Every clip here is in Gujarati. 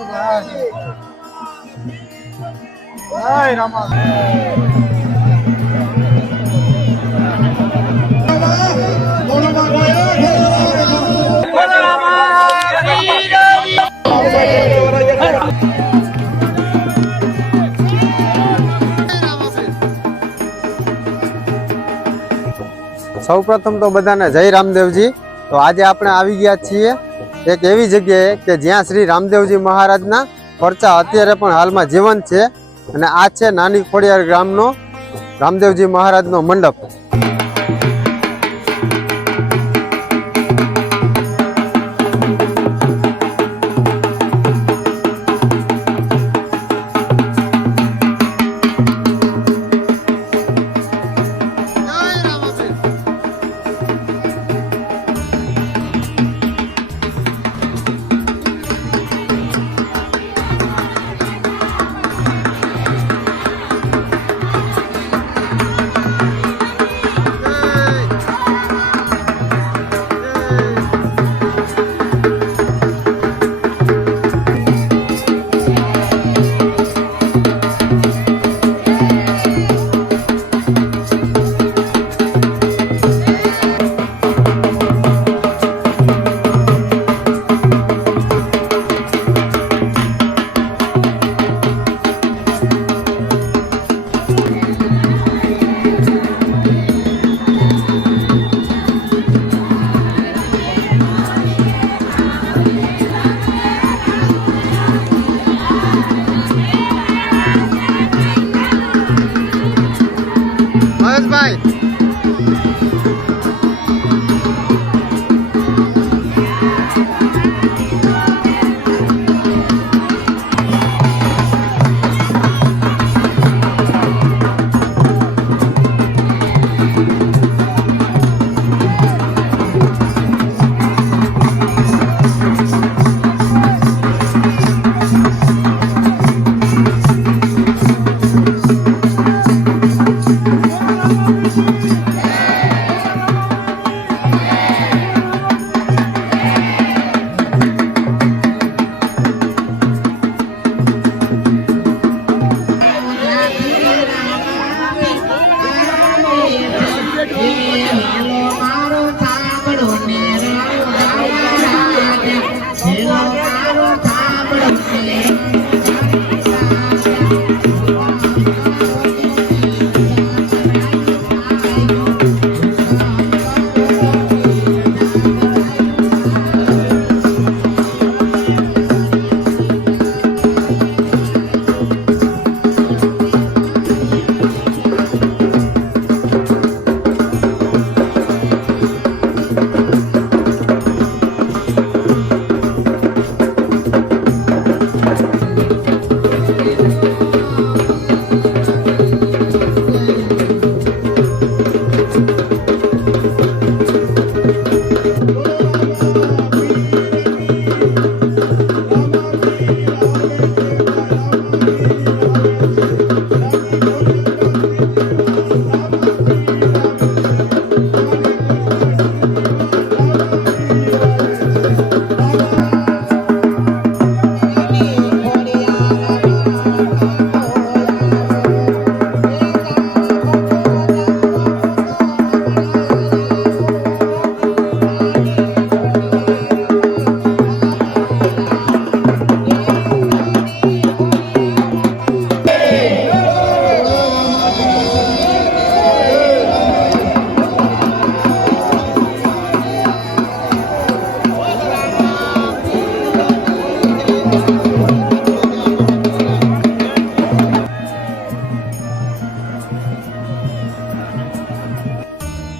સૌ પ્રથમ તો બધાને જય રામદેવજી। તો આજે આપણે આવી ગયા છીએ એક એવી જગ્યાએ કે જ્યાં શ્રી રામદેવજી મહારાજના પરચા અત્યારે પણ હાલમાં જીવંત છે અને આ છે નાની ખોડિયાર ગામનો રામદેવજી મહારાજનો મંડપ।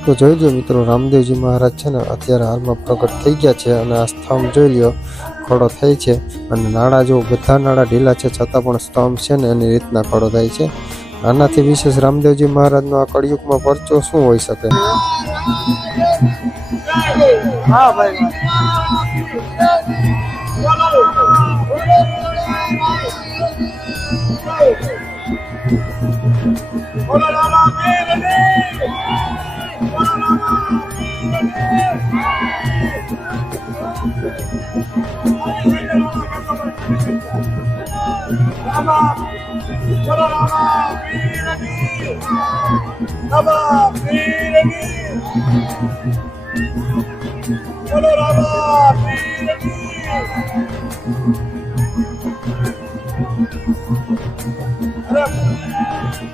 તો જોઈ લો મિત્રો, રામદેવજી મહારાજ છે ને અત્યારે હાલમાં પ્રગટ થઈ ગયા છે અને આ સ્તંભ જોઈ લ્યો ખડો થાય છે અને નાળા જો બધા નાળા ઢીલા છે છતાં પણ સ્તંભ છે ને એની રીતના ખડો થાય છે। આનાથી વિશેષ રામદેવજી મહારાજનો આ કળિયુગમાં પરચો શું હોઈ શકે? હા ભાઈ,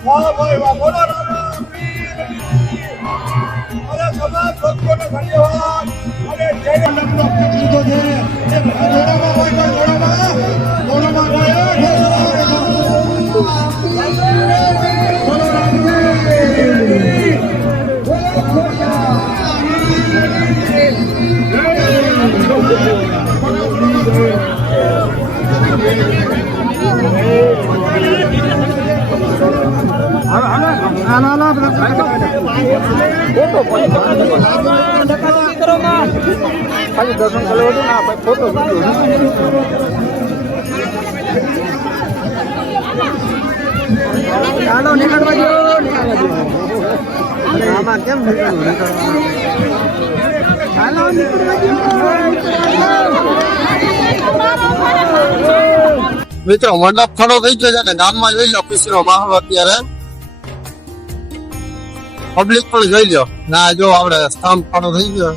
વાહ ભાઈ વાહ, બોલો રામા પીરની. અરે સમાજ ભક્તોને ધન્યવાદ. અને જેને લગ્ન કીધો છે એ ઘોડામાં હોય કોઈ ઘોડામાં હોય બોલો રામદેવ. દર્શન કરો ના ફોટો આમાં કેમ મિત્રો મંડપ ખડો થઈ ગયો છે અને ગામમાં જોઈ લો ખુશીનો માહોલ અત્યારે પબ્લિક પણ જોઈ લો ના જો આપણે સ્તંભ ખડો થઈ ગયો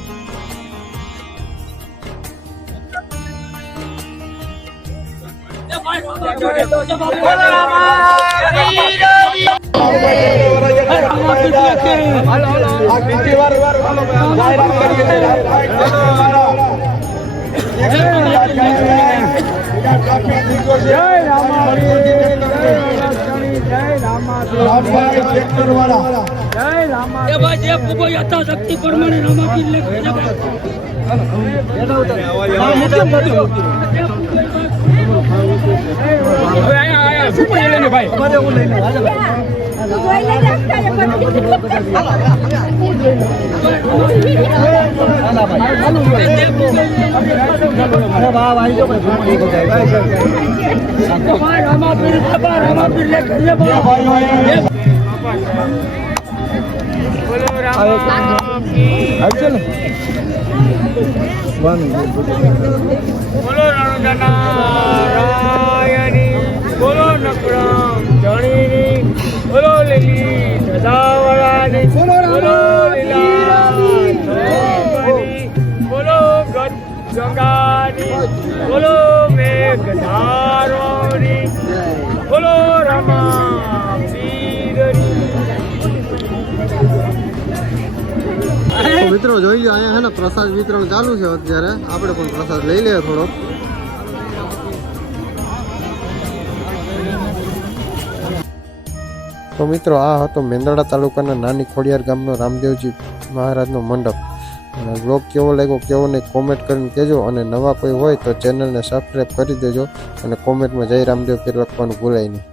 શક્તિ પરમાણે બોલો નારાયણી બોલો નકરમ જણીની બોલો લીલી સદાવરાની બોલો લીલા બોલો ગંગાની બોલો મેઘધારોની બોલો રમા પીરની. મિત્રો જોઈ લો અહીંયા છે ને પ્રસાદ વિતરણ ચાલુ છે અત્યારે આપણે પણ પ્રસાદ લઈ લઈએ થોડો તો મિત્રો આ હતો મેંદરડા તાલુકાના નાની ખોડિયાર ગામનો રામદેવજી મહારાજનો મંડપ અને બ્લોગ કેવો લાગ્યો કેવો નહીં કોમેન્ટ કરીને કહેજો અને નવા કોઈ હોય તો ચેનલને સબસ્ક્રાઈબ કરી દેજો અને કોમેન્ટમાં જય રામદેવ લખવાનું ભૂલાય નહીં.